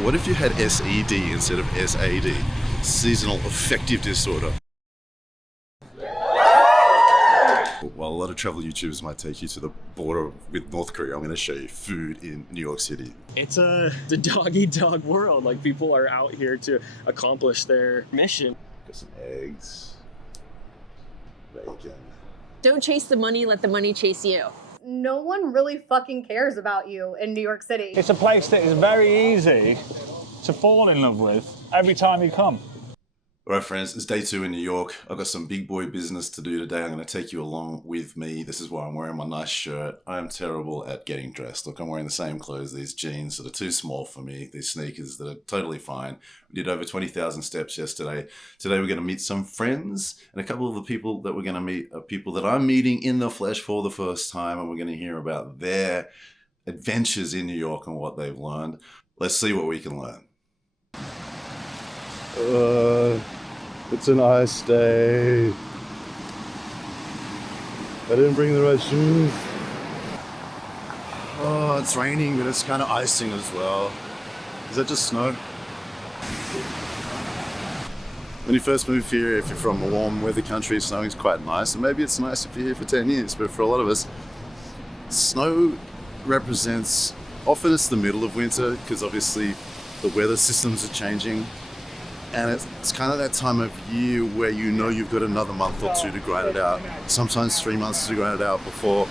disorder. What if you had SED instead of SAD? Seasonal affective disorder. While a lot of travel YouTubers might take you to the border with North Korea, I'm going to show you food in New York City. It's a dog-eat-dog world. Like, people are out here to accomplish their mission. Got some eggs, bacon. Don't chase the money, let the money chase you. No one really fucking cares about you in New York City. It's a place that is very easy to fall in love with every time you come. All right, friends, it's day 2 in New York. I've got some big boy business to do today. I'm going to take you along with me. This is why I'm wearing my nice shirt. I am terrible at getting dressed. Look, I'm wearing the same clothes, these jeans that are too small for me, these sneakers that are totally fine. We did over 20,000 steps yesterday. Today we're going to meet some friends, and a couple of the people that we're going to meet are people that I'm meeting in the flesh for the first time, and we're going to hear about their adventures in New York and what they've learned. Let's see what we can learn. It's a nice day. I didn't bring the right shoes. Oh, it's raining, but it's kind of icing as well. Is that just snow? When you first move here, if you're from a warm weather country, snowing's quite nice. And maybe it's nice if you're here for 10 years, but for a lot of us, snow represents, often it's the middle of winter, because obviously the weather systems are changing. And it's kind of that time of year where you know you've got another month or 2 to grind it out. Sometimes 3 months to grind it out before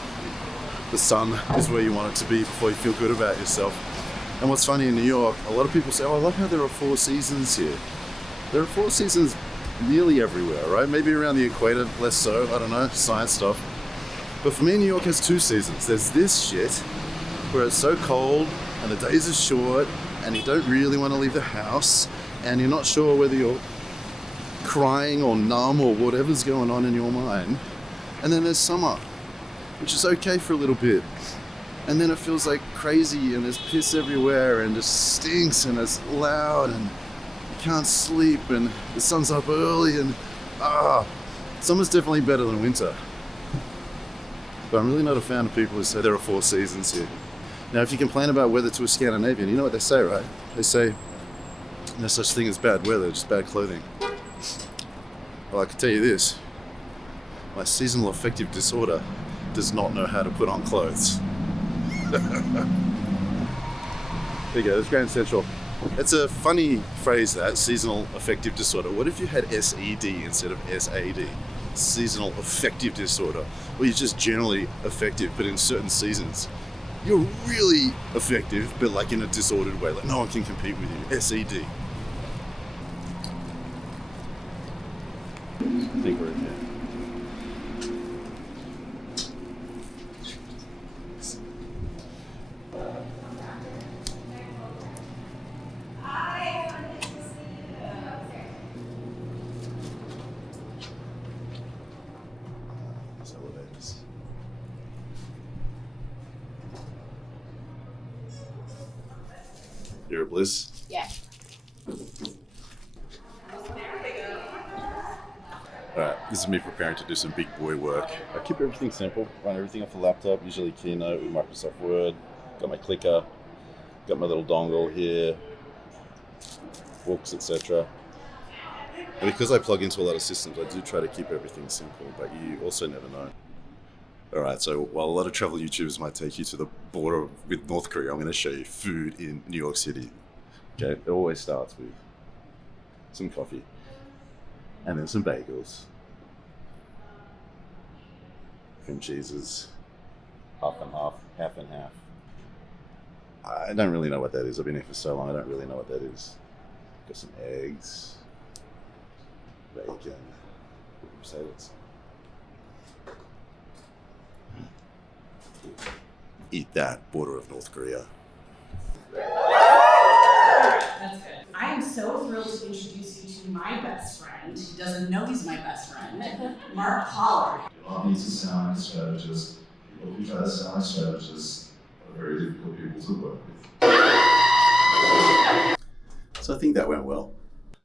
the sun is where you want it to be, before you feel good about yourself. And what's funny in New York, a lot of people say, oh, I love how there are 4 seasons here. There are 4 seasons nearly everywhere, right? Maybe around the equator, less so, I don't know, science stuff. But for me, New York has 2 seasons. There's this shit, where it's so cold, and the days are short, and you don't really want to leave the house, and you're not sure whether you're crying or numb or whatever's going on in your mind. And then there's summer, which is okay for a little bit. And then it feels like crazy, and there's piss everywhere, and just stinks, and it's loud, and you can't sleep, and the sun's up early, and summer's definitely better than winter. But I'm really not a fan of people who say there are 4 seasons here. Now, if you complain about weather to a Scandinavian, you know what they say, right? They say, no such thing as bad weather, just bad clothing. Well, I can tell you this. My seasonal affective disorder does not know how to put on clothes. There you go, that's Grand Central. It's a funny phrase, that, seasonal affective disorder. What if you had SED instead of SAD? Seasonal affective disorder. Well, you're just generally affective, but in certain seasons. You're really effective, but like in a disordered way. Like no one can compete with you. SED. I think we're in here. These elevators. You're a Bliss? Yeah. Alright, this is me preparing to do some big boy work. I keep everything simple, run everything off the laptop, usually Keynote with Microsoft Word. Got my clicker, got my little dongle here, books, etc. And because I plug into a lot of systems, I do try to keep everything simple, but you also never know. Alright, so while a lot of travel YouTubers might take you to the border with North Korea, I'm going to show you food in New York City. Okay, it always starts with some coffee, and then some bagels, cream cheeses, half and half, half and half. I don't really know what that is. I've been here for so long, I don't really know what that is. Got some eggs, bacon, potatoes. Eat that, border of North Korea. That's good. I am so thrilled to introduce you to my best friend, who doesn't know he's my best friend, Mark Pollard. You want me to sound like a strategist. People who try to sound like strategists are very difficult people to work with. So I think that went well.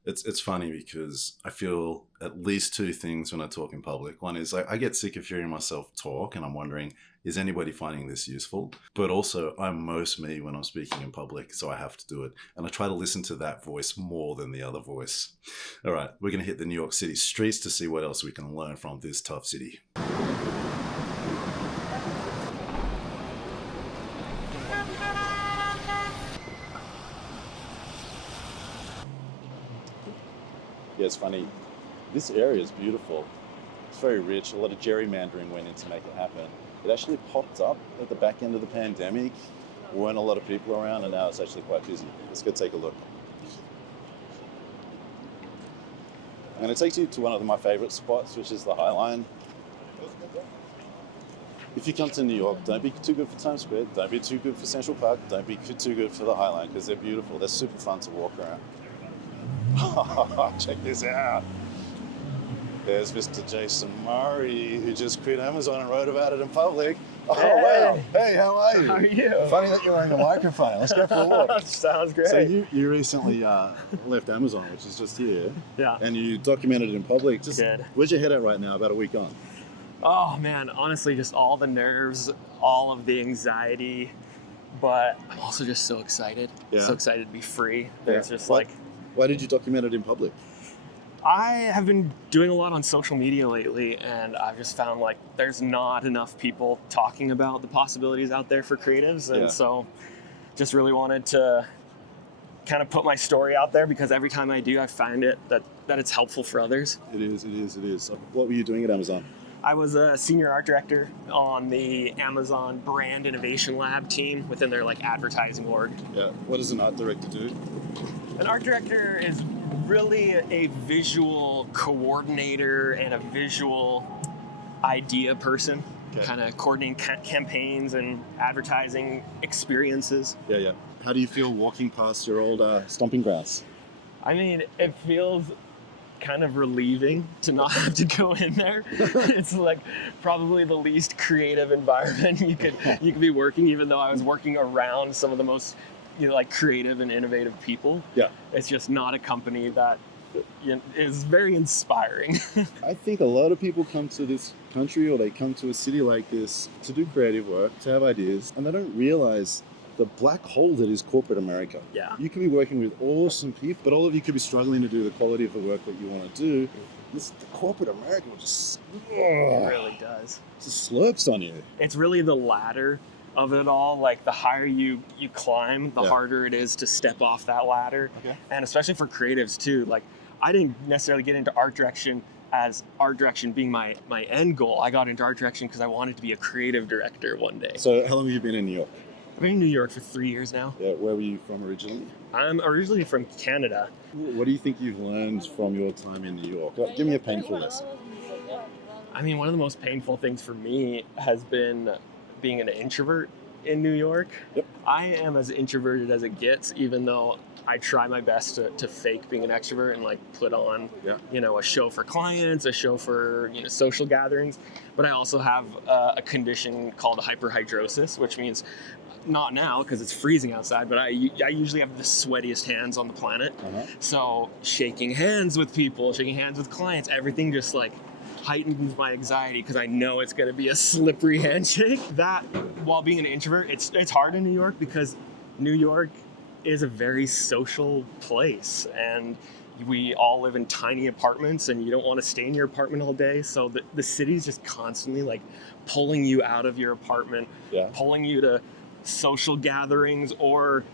It's funny because I feel at least two things when I talk in public. One is I get sick of hearing myself talk and I'm wondering, is anybody finding this useful? But also I'm most me when I'm speaking in public, so I have to do it. And I try to listen to that voice more than the other voice. All right, we're going to hit the New York City streets to see what else we can learn from this tough city. Yeah, it's funny. This area is beautiful. It's very rich. A lot of gerrymandering went in to make it happen. It actually popped up at the back end of the pandemic. There weren't a lot of people around, and now it's actually quite busy. Let's go take a look. I'm going to take you to one of my favorite spots, which is the High Line. If you come to New York, don't be too good for Times Square. Don't be too good for Central Park. Don't be too good for the High Line, because they're beautiful. They're super fun to walk around. Check this out. There's Mr. Jason Murray, who just quit Amazon and wrote about it in public. Oh, hey. Wow. Hey, how are you? How are you? Funny that you're wearing a microphone. Let's go for a walk. Sounds great. So you recently left Amazon, which is just here. Yeah. And you documented it in public. Just, Good. Where's your head at right now, about a week on? Oh man, honestly, just all the nerves, all of the anxiety, but I'm also just so excited. Yeah. So excited to be free. Yeah. It's just Why did you document it in public? I have been doing a lot on social media lately, and I've just found there's not enough people talking about the possibilities out there for creatives, and so just really wanted to kind of put my story out there, because every time I do, I find that it's helpful for others. It is. What were you doing at Amazon? I was a senior art director on the Amazon Brand Innovation Lab team within their advertising org. Yeah. What does an art director do? An art director is really a visual coordinator and a visual idea person, kind of coordinating campaigns and advertising experiences. Yeah. How do you feel walking past your old stomping grounds? I mean, it feels kind of relieving to not have to go in there. It's probably the least creative environment you could be working, even though I was working around some of the most creative and innovative people. Yeah. It's just not a company that is very inspiring. I think a lot of people come to this country, or they come to a city like this to do creative work, to have ideas, and they don't realize the black hole that is corporate America. Yeah. You could be working with awesome people, but all of you could be struggling to do the quality of the work that you want to do. The corporate America will just It really does. just slurps on you. It's really the ladder of it all. The higher you climb, the harder it is to step off that ladder. Okay. And especially for creatives too. I didn't necessarily get into art direction as art direction being my end goal. I got into art direction because I wanted to be a creative director one day. So how long have you been in New York? I've been in New York for 3 years now. Yeah, where were you from originally? I'm originally from Canada. What do you think you've learned from your time in New York? Give me a painful lesson. I mean, one of the most painful things for me has been being an introvert in New York. Yep. I am as introverted as it gets, even though I try my best to fake being an extrovert and put on, a show for clients, a show for, social gatherings. But I also have a condition called hyperhidrosis, which means not now because it's freezing outside, but I usually have the sweatiest hands on the planet. So shaking hands with people, shaking hands with clients, everything just heightens my anxiety because I know it's going to be a slippery handshake. That, while being an introvert, it's hard in New York because New York is a very social place, and we all live in tiny apartments, and you don't want to stay in your apartment all day. So the city's just constantly pulling you out of your apartment, pulling you to social gatherings, or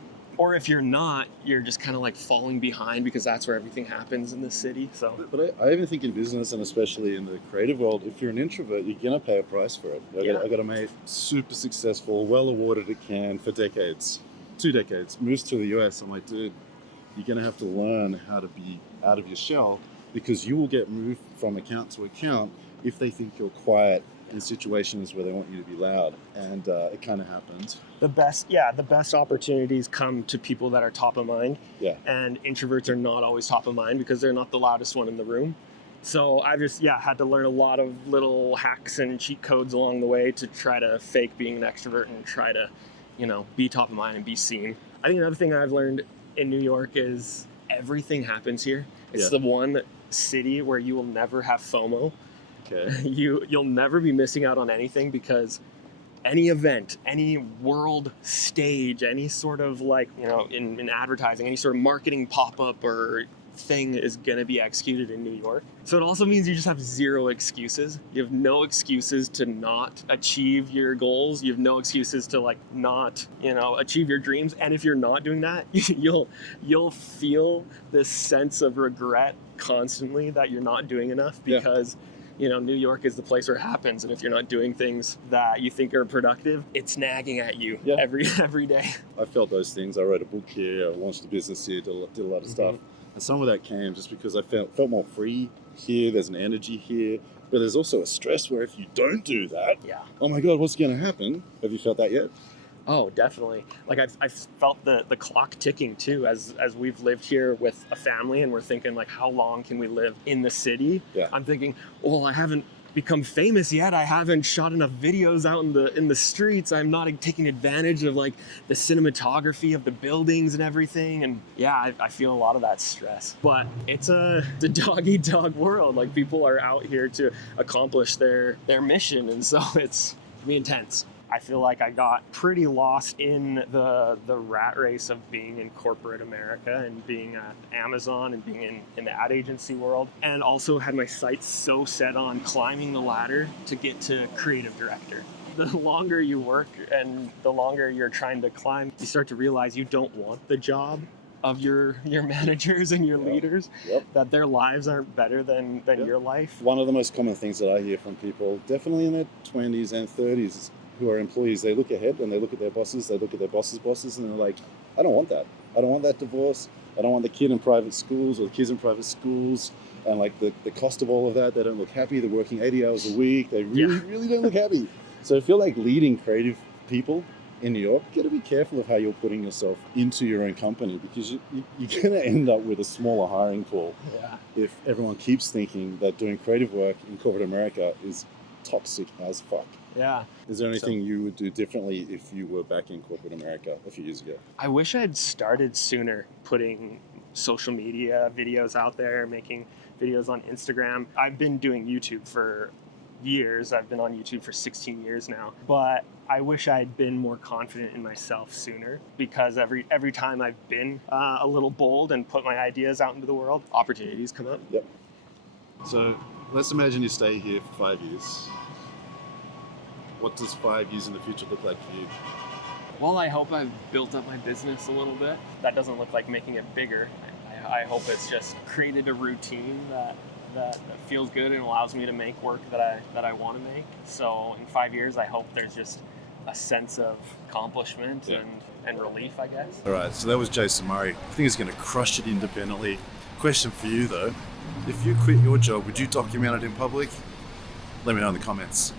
if you're not, you're just kind of falling behind because that's where everything happens in the city. So, but I even think in business, and especially in the creative world, if you're an introvert, you're gonna pay a price for it. I got a mate, super successful, well awarded at Cannes for decades, 2 decades, moves to the US. I'm like, dude, you're gonna have to learn how to be out of your shell, because you will get moved from account to account if they think you're quiet in situations where they want you to be loud. And it kind of happened. The best opportunities come to people that are top of mind. Yeah. And introverts are not always top of mind because they're not the loudest one in the room. So I just, had to learn a lot of little hacks and cheat codes along the way to try to fake being an extrovert and try to, be top of mind and be seen. I think another thing I've learned in New York is everything happens here. It's Yeah. the one city where you will never have FOMO. Okay. You'll never be missing out on anything, because any event, any world stage, any sort of like, in advertising, any sort of marketing pop-up or thing is going to be executed in New York. So it also means you just have zero excuses. You have no excuses to not achieve your goals. You have no excuses to like not, achieve your dreams. And if you're not doing that, you'll feel this sense of regret constantly that you're not doing enough, because New York is the place where it happens. And if you're not doing things that you think are productive, it's nagging at you every day. I felt those things. I wrote a book here, I launched a business here, did a lot of stuff. And some of that came just because I felt more free here. There's an energy here. But there's also a stress where if you don't do that, oh my God, what's going to happen? Have you felt that yet? Oh, definitely. Like I've felt the clock ticking too, as we've lived here with a family, and we're thinking like, how long can we live in the city? Yeah. I'm thinking, well, I haven't become famous yet. I haven't shot enough videos out in the streets. I'm not taking advantage of like the cinematography of the buildings and everything. And yeah, I feel a lot of that stress. But it's a dog-eat-dog world. Like, people are out here to accomplish their mission, and so it's be intense. I feel like I got pretty lost in the rat race of being in corporate America and being at Amazon and being in the ad agency world, and also had my sights so set on climbing the ladder to get to creative director. The longer you work and the longer you're trying to climb, you start to realize you don't want the job of your managers and your leaders, that their lives aren't better than your life. One of the most common things that I hear from people, definitely in their 20s and 30s, who are employees, they look ahead and they look at their bosses, they look at their bosses' bosses, and they're like, I don't want that. I don't want that divorce. I don't want the kid in private schools or the kids in private schools. And like the cost of all of that, they don't look happy. They're working 80 hours a week. They really don't look happy. So I feel like leading creative people in New York, you got to be careful of how you're putting yourself into your own company, because you're going to end up with a smaller hiring pool if everyone keeps thinking that doing creative work in corporate America is toxic as fuck. Yeah. Is there anything you would do differently if you were back in corporate America a few years ago? I wish I'd started sooner putting social media videos out there, making videos on Instagram. I've been doing YouTube for years. I've been on YouTube for 16 years now. But I wish I'd been more confident in myself sooner, because every time I've been a little bold and put my ideas out into the world, opportunities come up. Yep. So let's imagine you stay here for 5 years. What does 5 years in the future look like for you? Well, I hope I've built up my business a little bit. That doesn't look like making it bigger. I hope it's just created a routine that feels good and allows me to make work that I want to make. So in 5 years, I hope there's just a sense of accomplishment and relief, I guess. All right, so that was Jason Murray. I think he's going to crush it independently. Question for you though, if you quit your job, would you document it in public? Let me know in the comments.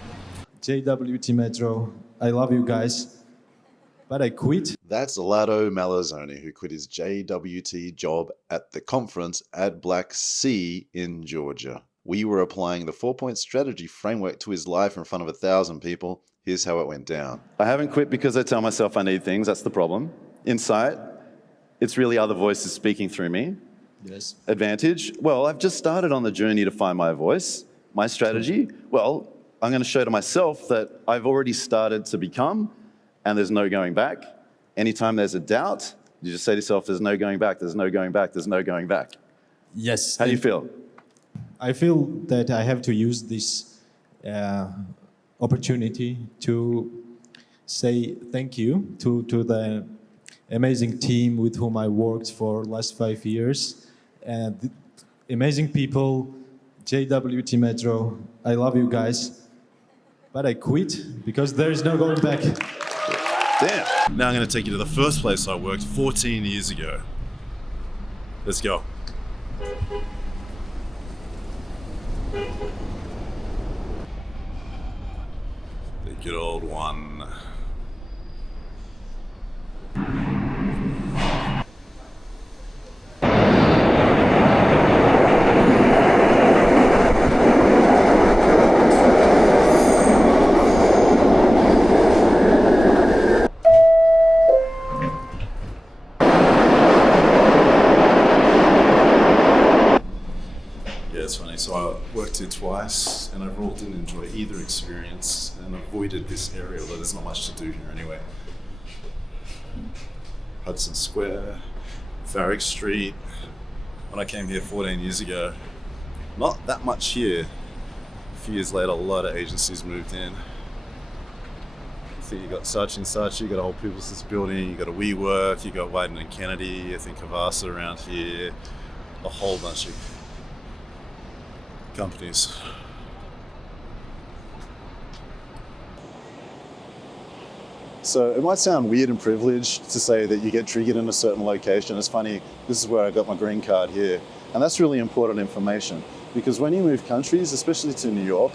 JWT Metro, I love you guys, but I quit. That's Lado Malazzoni, who quit his JWT job at the conference at Black Sea in Georgia. We were applying the 4-point strategy framework to his life in front of 1,000 people. Here's how it went down. I haven't quit because I tell myself I need things. That's the problem. Insight, it's really other voices speaking through me. Yes. Advantage, well, I've just started on the journey to find my voice. My strategy, well, I'm going to show to myself that I've already started to become, and there's no going back. Anytime there's a doubt, you just say to yourself, there's no going back, there's no going back, there's no going back. Yes. How do you feel? I feel that I have to use this opportunity to say thank you to the amazing team with whom I worked for last 5 years. And amazing people, JWT Metro, I love you guys. But I quit because there is no going back. Damn. Now I'm going to take you to the first place I worked 14 years ago. Let's go. The good old one. worked here twice, and overall didn't enjoy either experience, and avoided this area, although there's not much to do here anyway. Hudson Square, Varick Street. When I came here 14 years ago, not that much here. A few years later, a lot of agencies moved in. So you got such and such, you got a whole Publicis building, you got a WeWork, you got Wieden and Kennedy, I think Havasa around here, a whole bunch of companies. So it might sound weird and privileged to say that you get triggered in a certain location. It's funny, this is where I got my green card here. And that's really important information, because when you move countries, especially to New York,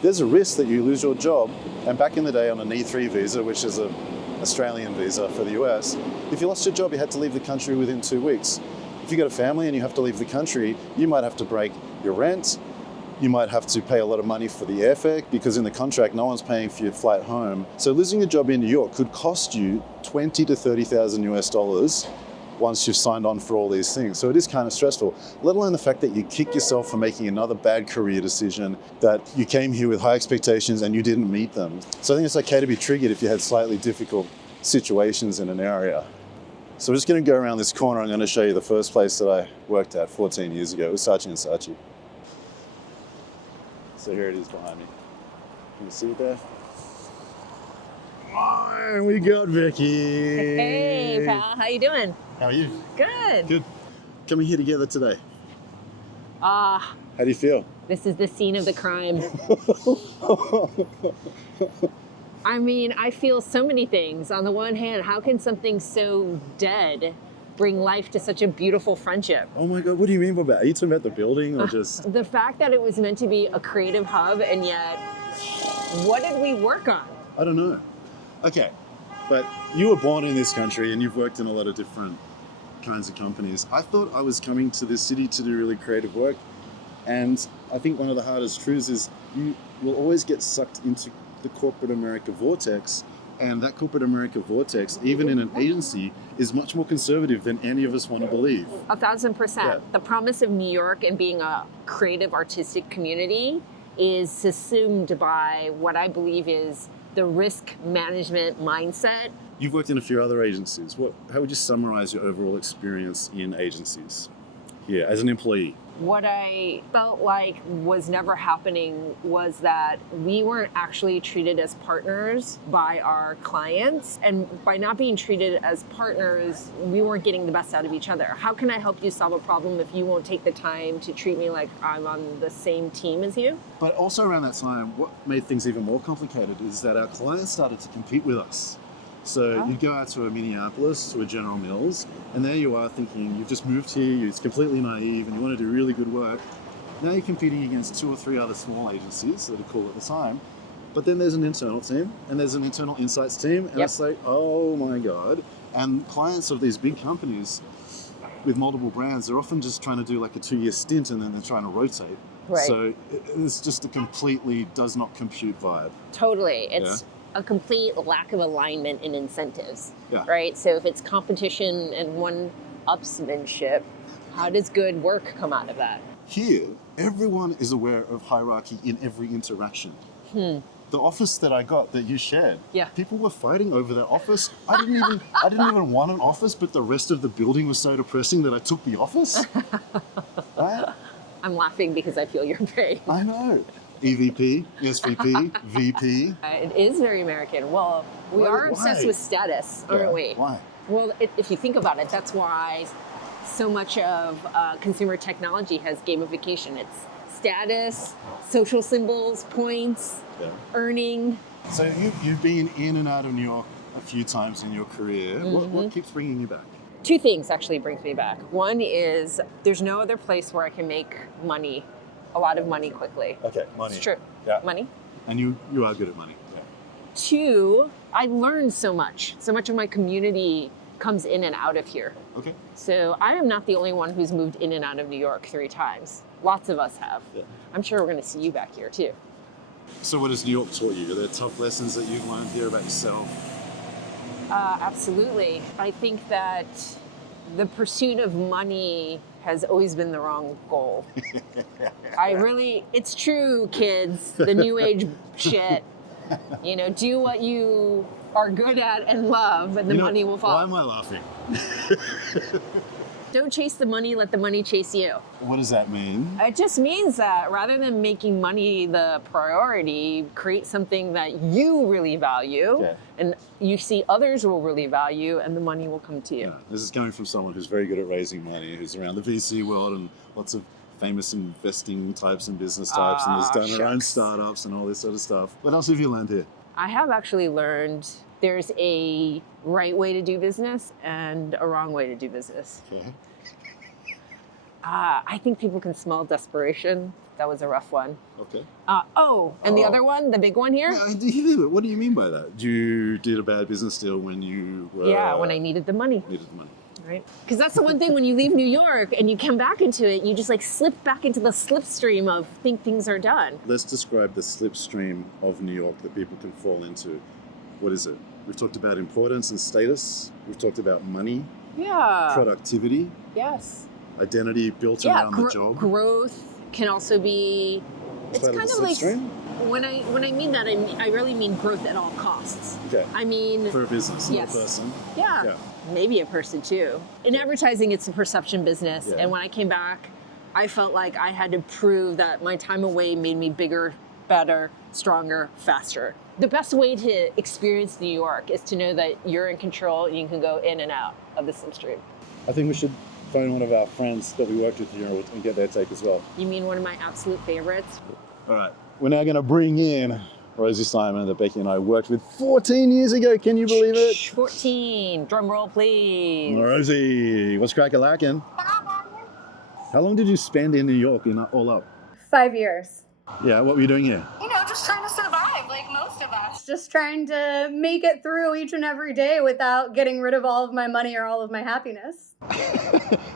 there's a risk that you lose your job. And back in the day on an E3 visa, which is an Australian visa for the US, if you lost your job, you had to leave the country within 2 weeks. If you got a family and you have to leave the country, you might have to break your rent. You might have to pay a lot of money for the airfare, because in the contract, no one's paying for your flight home. So losing your job in New York could cost you 20 to 30,000 US dollars once you've signed on for all these things. So it is kind of stressful, let alone the fact that you kick yourself for making another bad career decision, that you came here with high expectations and you didn't meet them. So I think it's okay to be triggered if you had slightly difficult situations in an area. So we're just going to go around this corner. I'm going to show you the first place that I worked at 14 years ago. It was Saatchi & Saatchi. So here it is behind me. Can you see it there? Oh, we got Becky. Hey, pal. How you doing? How are you? Good. Good. Coming here together today. Ah, How do you feel? this is the scene of the crime. I mean, I feel so many things. On the one hand, how can something so dead bring life to such a beautiful friendship? Oh my God, what do you mean by that? Are you talking about the building or just... The fact that it was meant to be a creative hub, and yet, what did we work on? I don't know. Okay, but you were born in this country and you've worked in a lot of different kinds of companies. I thought I was coming to this city to do really creative work, and I think one of the hardest truths is you will always get sucked into the corporate America vortex, and that corporate America vortex, even in an agency, is much more conservative than any of us want to believe. 1,000%. Yeah. The promise of New York and being a creative, artistic community is subsumed by what I believe is the risk management mindset. You've worked in a few other agencies. How would you summarize your overall experience in agencies here as an employee? What I felt like was never happening was that we weren't actually treated as partners by our clients. And by not being treated as partners, we weren't getting the best out of each other. How can I help you solve a problem if you won't take the time to treat me like I'm on the same team as you? But also around that time, what made things even more complicated is that our clients started to compete with us. So you go out to a Minneapolis, to a General Mills, and there you are thinking you've just moved here, you're completely naive, and you want to do really good work. Now you're competing against 2 or 3 other small agencies that are cool at the time. But then there's an internal team, and there's an internal insights team, and it's like, oh my God. And clients of these big companies with multiple brands, they're often just trying to do like a 2-year stint, and then they're trying to rotate. Right. So it's just a completely does not compute vibe. Totally. It's a complete lack of alignment in incentives, Yeah. right? So if it's competition and one-upsmanship, how does good work come out of that? Here, everyone is aware of hierarchy in every interaction. The office that I got that you shared, people were fighting over that office. I didn't even want an office, but the rest of the building was so depressing that I took the office. Right? I'm laughing because I feel your pain. I know. EVP, SVP, VP. It is very American. Well, we are obsessed with status, aren't we? Why? Well, if you think about it, that's why so much of consumer technology has gamification. It's status, social symbols, points, earning. So you've been in and out of New York a few times in your career. What keeps bringing you back? 2 things actually brings me back. One is there's no other place where I can make money, a lot of money quickly. Okay, money. It's true. Yeah. Money. And you are good at money. Yeah. 2, I learned so much. So much of my community comes in and out of here. Okay. So I am not the only one who's moved in and out of New York 3 times. Lots of us have. Yeah. I'm sure we're going to see you back here too. So what has New York taught you? Are there tough lessons that you've learned here about yourself? Absolutely. I think that the pursuit of money has always been the wrong goal. It's true, kids, the new age shit. You know, do what you are good at and love, and the money will follow. Why am I laughing? Don't chase the money, let the money chase you. What does that mean? It just means that rather than making money the priority, create something that you really value and you see others will really value, and the money will come to you. Yeah. This is coming from someone who's very good at raising money, who's around the VC world and lots of famous investing types and business types, and has done her own startups and all this sort of stuff. What else have you learned here? I have actually learned there's a right way to do business and a wrong way to do business. Okay. I think people can smell desperation. That was a rough one. Okay. The other one, the big one here? Yeah, what do you mean by that? You did a bad business deal when you were... Yeah, when I needed the money. Right? Because that's the one thing, when you leave New York and you come back into it, you just like slip back into the slipstream of think things are done. Let's describe the slipstream of New York that people can fall into. What is it? We've talked about importance and status. We've talked about money. Yeah. Productivity. Yes. Identity built around the job. Growth can also be... It's kind of like... When I mean that, I really mean growth at all costs. Okay. I mean... For a business, not a person. Yeah. Maybe a person too. In advertising, it's a perception business. Yeah. And when I came back, I felt like I had to prove that my time away made me bigger, better, stronger, faster. The best way to experience New York is to know that you're in control and you can go in and out of the slipstream. I think we should phone one of our friends that we worked with here and get their take as well. You mean one of my absolute favorites? All right. We're now going to bring in Rosie Siman that Becky and I worked with 14 years ago. Can you believe it? 14. Drum roll, please. Rosie, what's crack-a-lackin'? How long did you spend in New York all up? 5 years. Yeah, what were you doing here? You know, just trying to survive like most of us. Just trying to make it through each and every day without getting rid of all of my money or all of my happiness.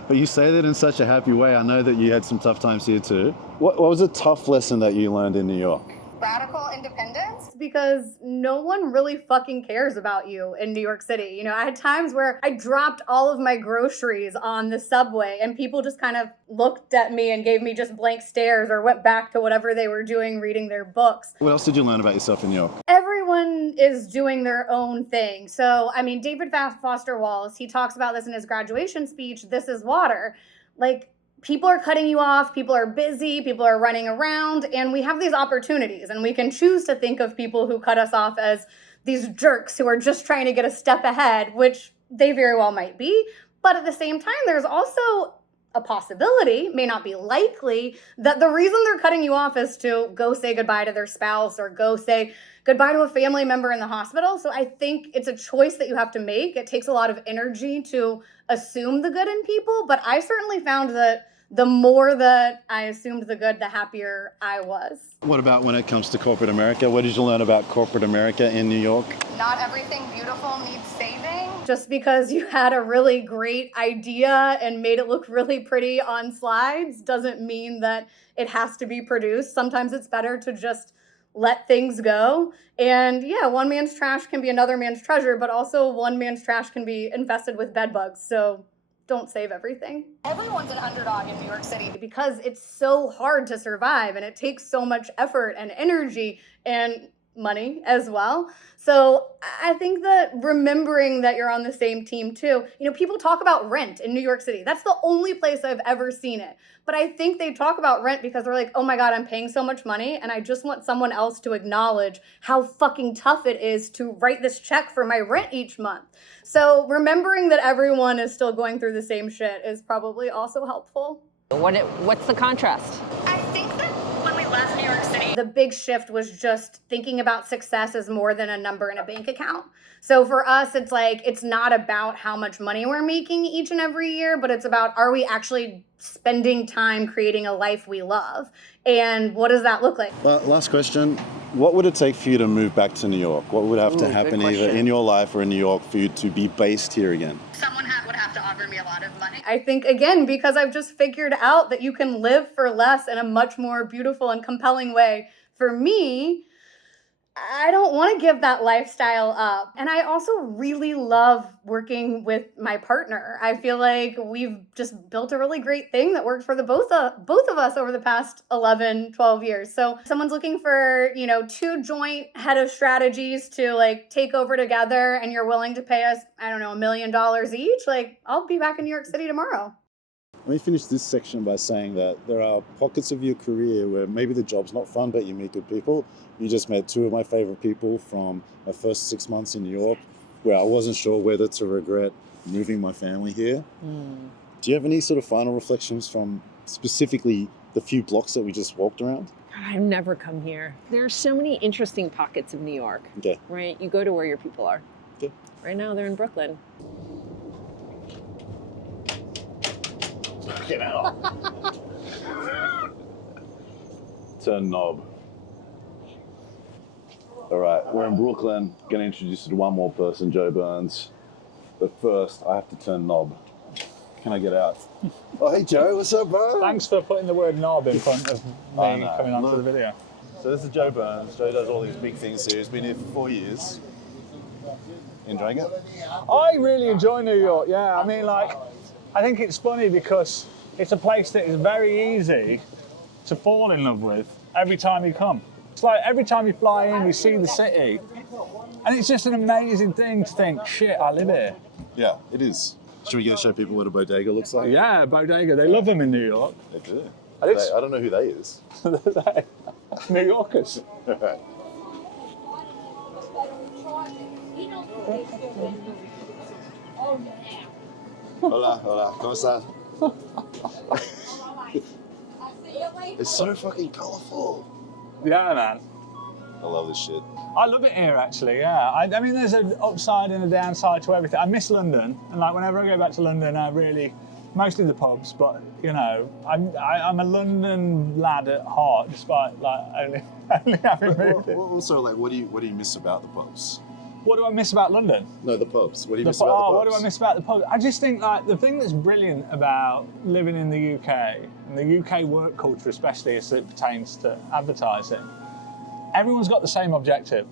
But you say that in such a happy way. I know that you had some tough times here too. What was a tough lesson that you learned in New York? Radical independence, because no one really fucking cares about you in New York City. You know, I had times where I dropped all of my groceries on the subway and people just kind of looked at me and gave me just blank stares or went back to whatever they were doing, reading their books. What else did you learn about yourself in New York? Everyone is doing their own thing. So, I mean, David Foster Wallace, he talks about this in his graduation speech, This is Water. Like, people are cutting you off, people are busy, people are running around, and we have these opportunities, and we can choose to think of people who cut us off as these jerks who are just trying to get a step ahead, which they very well might be. But at the same time, there's also a possibility, may not be likely, that the reason they're cutting you off is to go say goodbye to their spouse or go say goodbye to a family member in the hospital. So I think it's a choice that you have to make. It takes a lot of energy to assume the good in people, but I certainly found that the more that I assumed the good, the happier I was. What about when it comes to corporate America? What did you learn about corporate America in New York? Not everything beautiful needs saving. Just because you had a really great idea and made it look really pretty on slides doesn't mean that it has to be produced. Sometimes it's better to just let things go. And yeah, one man's trash can be another man's treasure, but also one man's trash can be infested with bed bugs. So don't save everything. Everyone's an underdog in New York City because it's so hard to survive and it takes so much effort and energy and money as well. So I think that remembering that you're on the same team too, you know, people talk about rent in New York City. That's the only place I've ever seen it. But I think they talk about rent because they're like, oh my God, I'm paying so much money and I just want someone else to acknowledge how fucking tough it is to write this check for my rent each month. So remembering that everyone is still going through the same shit is probably also helpful. What's the contrast? I think that when we left New York City, the big shift was just thinking about success as more than a number in a bank account. So for us, it's like, it's not about how much money we're making each and every year, but it's about, are we actually spending time creating a life we love? And what does that look like? Well, last question. What would it take for you to move back to New York? What would have to happen either in your life or in New York for you to be based here again? Someone would have to offer me a lot of money. I think, again, because I've just figured out that you can live for less in a much more beautiful and compelling way. For me, I don't want to give that lifestyle up. And I also really love working with my partner. I feel like we've just built a really great thing that worked for the both of us over the past 11, 12 years. So if someone's looking for, two joint head of strategies to like take over together and you're willing to pay us, I don't know, $1 million each, like I'll be back in New York City tomorrow. Let me finish this section by saying that there are pockets of your career where maybe the job's not fun, but you meet good people. You just met two of my favorite people from my first 6 months in New York, where I wasn't sure whether to regret moving my family here. Do you have any sort of final reflections from specifically the few blocks that we just walked around? I've never come here. There are so many interesting pockets of New York. Okay. Right? You go to where your people are. Okay. Right now they're in Brooklyn. Get out. Turn knob. All right, we're in Brooklyn. Going to introduce you to one more person, Joe Burns. But first, I have to turn knob. Can I get out? Oh, hey, Joe. What's up, bro? Thanks for putting the word knob in front of me coming onto the video. So this is Joe Burns. Joe does all these big things here. He's been here for 4 years. Enjoying it? I really enjoy New York, yeah. I mean, I think it's funny because it's a place that is very easy to fall in love with every time you come. It's like every time you fly in, you see the city, and it's just an amazing thing to think, shit, I live here. Yeah, it is. Should we go show people what a bodega looks like? Yeah, bodega. They love them in New York. They do. I don't know who they is. New Yorkers. Hola, hola, ¿cómo estás? It's so fucking colourful. Yeah, man. I love this shit. I love it here, actually, yeah. I mean, there's an upside and a downside to everything. I miss London, and whenever I go back to London, I really, mostly the pubs, but, I'm a London lad at heart, despite, only having moved here. Also, what do you miss about the pubs? What do I miss about London? No, the pubs. What do you miss about the pubs? What do I miss about the pubs? I just think the thing that's brilliant about living in the UK, and the UK work culture especially as it pertains to advertising, everyone's got the same objective,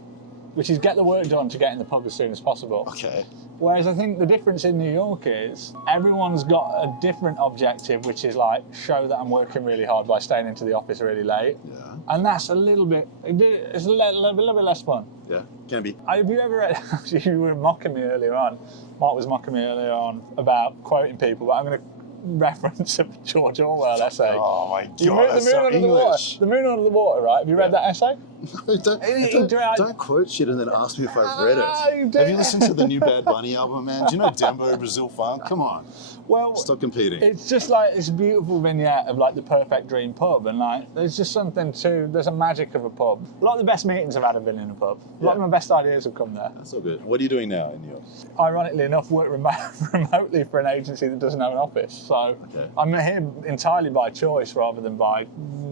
which is get the work done to get in the pub as soon as possible. Okay. Whereas I think the difference in New York is everyone's got a different objective, which is show that I'm working really hard by staying into the office really late. Yeah. And that's it's a little bit less fun. Yeah, can be. Have you ever read, you were mocking me earlier on, Mark was mocking me earlier on about quoting people, but I'm going to reference a George Orwell essay. Oh my God, that's so English. The Moon Under the Water, right? Have you read that essay? No, don't quote shit and then ask me if I've read it. Have you listened to the new Bad Bunny album, man? Do you know Dembo Brazil Funk? Come on. Well, stop competing. It's just this beautiful vignette of the perfect dream pub, and there's just something there's a magic of a pub. A lot of the best meetings I've had have been in a pub. A lot of my best ideas have come there. That's all good. What are you doing now in New York? Ironically enough, work remotely for an agency that doesn't have an office. So I'm here entirely by choice rather than by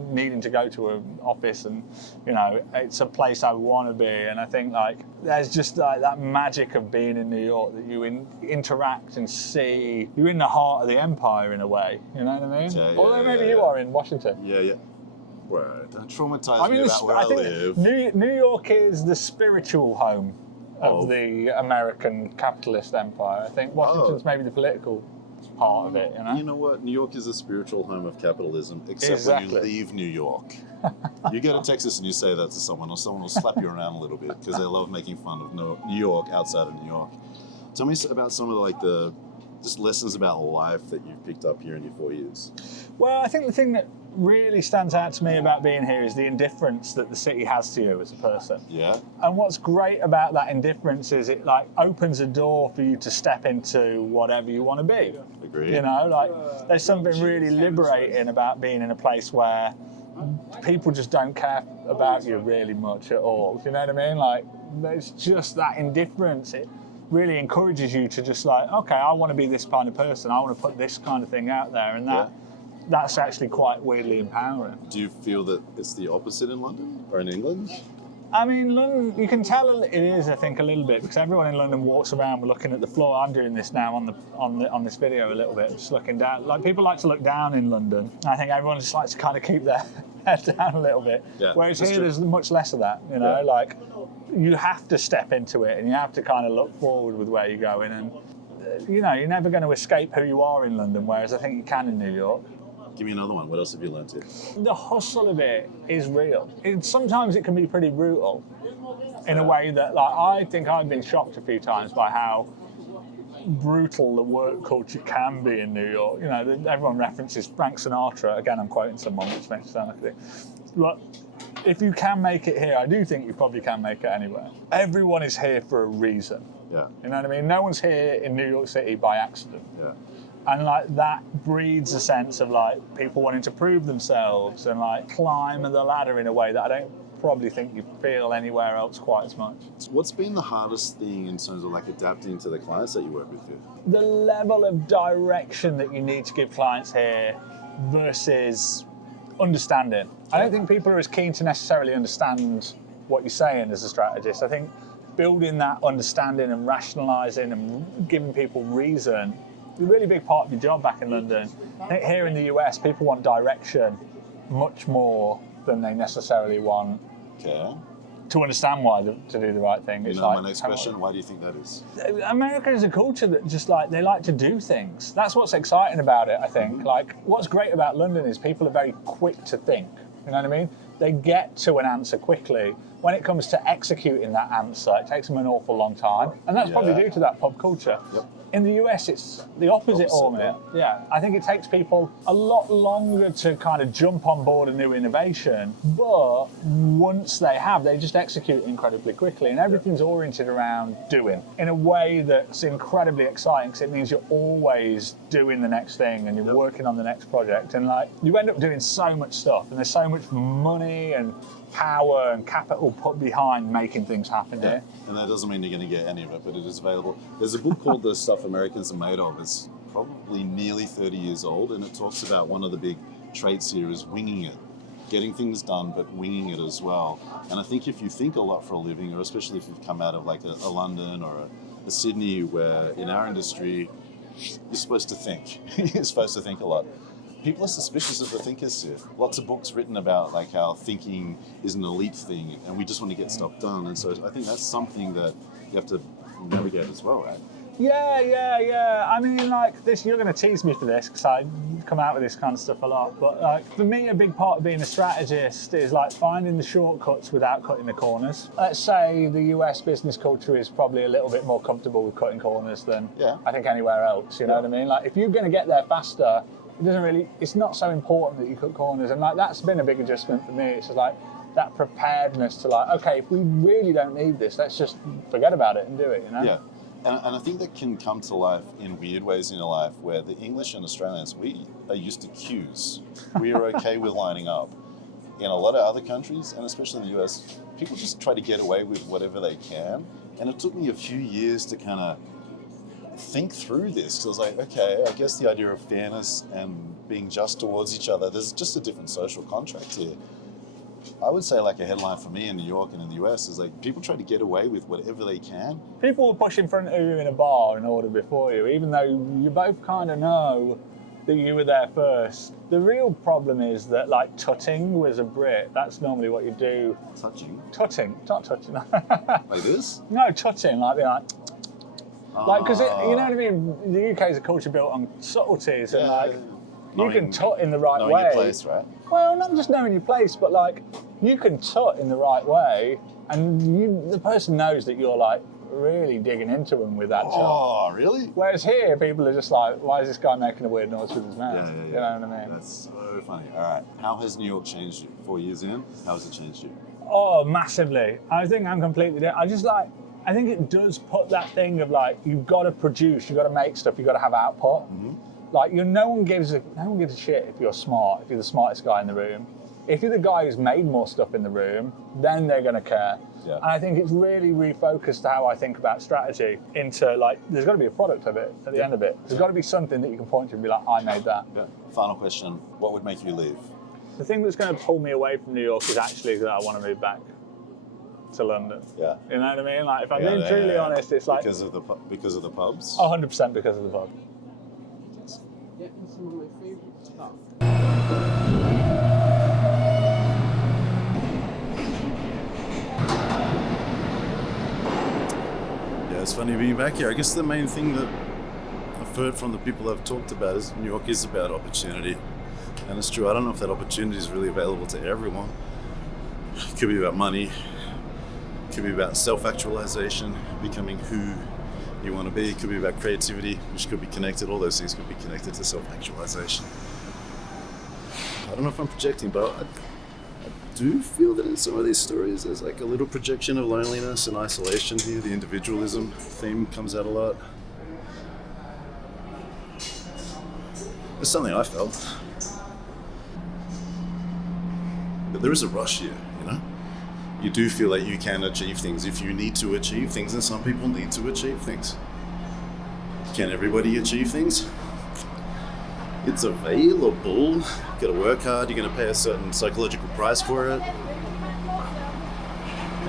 needing to go to an office, and it's a place I want to be. And I think there's just that magic of being in New York, that you interact and see. You're in the heart of the empire in a way. You know what I mean? Yeah, although maybe you are in Washington. Yeah. Well, don't traumatize me about where I live. New York is the spiritual home of the American capitalist empire. I think Washington's maybe the political part of it, You know what? New York is a spiritual home of capitalism, except when you leave New York. You go to Texas and you say that to someone, or someone will slap you around a little bit because they love making fun of New York outside of New York. Tell me about some of the just lessons about life that you've picked up here in your 4 years. Well, I think the thing that really stands out to me about being here is the indifference that the city has to you as a person. Yeah. And what's great about that indifference is it opens a door for you to step into whatever you want to be. Agreed. There's something really liberating about being in a place where people just don't care about you really much at all. Do you know what I mean? There's just that indifference. It really encourages you to just okay, I want to be this kind of person. I want to put this kind of thing out there, and that's actually quite weirdly empowering. Do you feel that it's the opposite in London or in England? I mean, London, you can tell it is, I think, a little bit, because everyone in London walks around, we're looking at the floor. I'm doing this now on this video a little bit, just looking down. Like, people like to look down in London. I think everyone just likes to kind of keep their head down a little bit. Yeah, whereas here, there's much less of that, you know? Yeah. Like, you have to step into it, and you have to kind of look forward with where you're going. And, you know, you're never going to escape who you are in London, whereas I think you can in New York. Give me another one. What else have you learned here? The hustle of it is real. Sometimes it can be pretty brutal in a way that, like, I think I've been shocked a few times by how brutal the work culture can be in New York. You know, everyone references Frank Sinatra. Again, I'm quoting someone, which makes it sound like it. But if you can make it here, I do think you probably can make it anywhere. Everyone is here for a reason. Yeah. You know what I mean? No one's here in New York City by accident. Yeah. And like that breeds a sense of like people wanting to prove themselves and like climb the ladder in a way that I don't probably think you feel anywhere else quite as much. What's been the hardest thing in terms of like adapting to the clients that you work with here? The level of direction that you need to give clients here versus understanding. I don't think people are as keen to necessarily understand what you're saying as a strategist. I think building that understanding and rationalising and giving people reason is a really big part of your job back in London. I think here in the US, people want direction much more than they necessarily want to understand why to do the right thing. You know, like, my next question, why do you think that is? America is a culture that just like, they like to do things. That's what's exciting about it, I think. Like, what's great about London is people are very quick to think, you know what I mean? They get to an answer quickly. When it comes to executing that answer, it takes them an awful long time. And that's probably due to that pub culture. Yep. In the US, it's the opposite almost. Yeah, I think it takes people a lot longer to kind of jump on board a new innovation, but once they have, they just execute incredibly quickly, and everything's oriented around doing in a way that's incredibly exciting because it means you're always doing the next thing and you're working on the next project, and like you end up doing so much stuff, and there's so much money and power and capital put behind making things happen here. And that doesn't mean you're going to get any of it, but it is available. There's a book called The Stuff Americans Are Made Of. It's probably nearly 30 years old, and it talks about one of the big traits here is winging it. Getting things done, but winging it as well. And I think if you think a lot for a living, or especially if you've come out of like a London or a Sydney, where in our industry, you're supposed to think. You're supposed to think a lot. People are suspicious of the thinkers here. Lots of books written about like how thinking is an elite thing and we just want to get stuff done. And so I think that's something that you have to navigate as well, right? Yeah. I mean, like this, you're going to tease me for this because I come out with this kind of stuff a lot. But like for me, a big part of being a strategist is like finding the shortcuts without cutting the corners. Let's say the US business culture is probably a little bit more comfortable with cutting corners than I think anywhere else. You know what I mean? Like if you're going to get there faster, it's not so important that you cut corners, and like that's been a big adjustment for me. It's just like that preparedness to like, okay, if we really don't need this, let's just forget about it and do it, you know? Yeah, and I think that can come to life in weird ways in your life where the English and Australians, we are used to queues. We are okay with lining up. In a lot of other countries, and especially in the US, people just try to get away with whatever they can, and it took me a few years to kind of think through this. So I was like, okay, I guess the idea of fairness and being just towards each other, there's just a different social contract here. I would say like a headline for me in New York and in the US is like people try to get away with whatever they can. People will push in front of you in a bar and order before you, even though you both kind of know that you were there first. The real problem is that like tutting with a Brit, that's normally what you do. Touching? Tutting, not touching. Like this? No, tutting, like being like, like, because you know what I mean? The UK is a culture built on subtleties and like, you can tut in the right way. Knowing your place, right? Well, not just knowing your place, but like, you can tut in the right way and the person knows that you're like really digging into them with that tut. Oh, really? Whereas here, people are just like, why is this guy making a weird noise with his mouth? Yeah. You know what I mean? That's so funny. All right. How has New York changed you? 4 years in, how has it changed you? Oh, massively. I think I'm completely different. I think it does put that thing of like, you've got to produce, you've got to make stuff, you've got to have output. Mm-hmm. Like, no one gives a shit if you're smart, if you're the smartest guy in the room. If you're the guy who's made more stuff in the room, then they're going to care. Yeah. And I think it's really refocused how I think about strategy into like, there's got to be a product of it at the end of it. There's got to be something that you can point to and be like, I made that. Yeah. Final question, what would make you leave? The thing that's going to pull me away from New York is actually that I want to move back. to London. Yeah. You know what I mean? Like, if I'm being truly honest, it's like because of the pubs. 100% because of the pub. Yeah, it's one of my favorite spots. Yeah, it's funny being back here. I guess the main thing that I've heard from the people I've talked about is New York is about opportunity. And it's true, I don't know if that opportunity is really available to everyone. It could be about money, it could be about self-actualization, becoming who you want to be. It could be about creativity, which could be connected. All those things could be connected to self-actualization. I don't know if I'm projecting, but I do feel that in some of these stories there's like a little projection of loneliness and isolation here. The individualism theme comes out a lot. It's something I felt. But there is a rush here, you know? You do feel like you can achieve things if you need to achieve things, and some people need to achieve things. Can everybody achieve things? It's available. You gotta work hard, you're gonna pay a certain psychological price for it.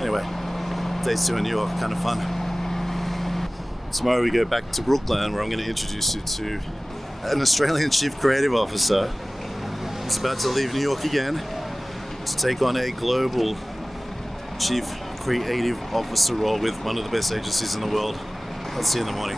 Anyway, day 2 in New York, kind of fun. Tomorrow we go back to Brooklyn, where I'm gonna introduce you to an Australian Chief Creative Officer who's about to leave New York again to take on a global Chief Creative Officer role with one of the best agencies in the world. I'll see you in the morning.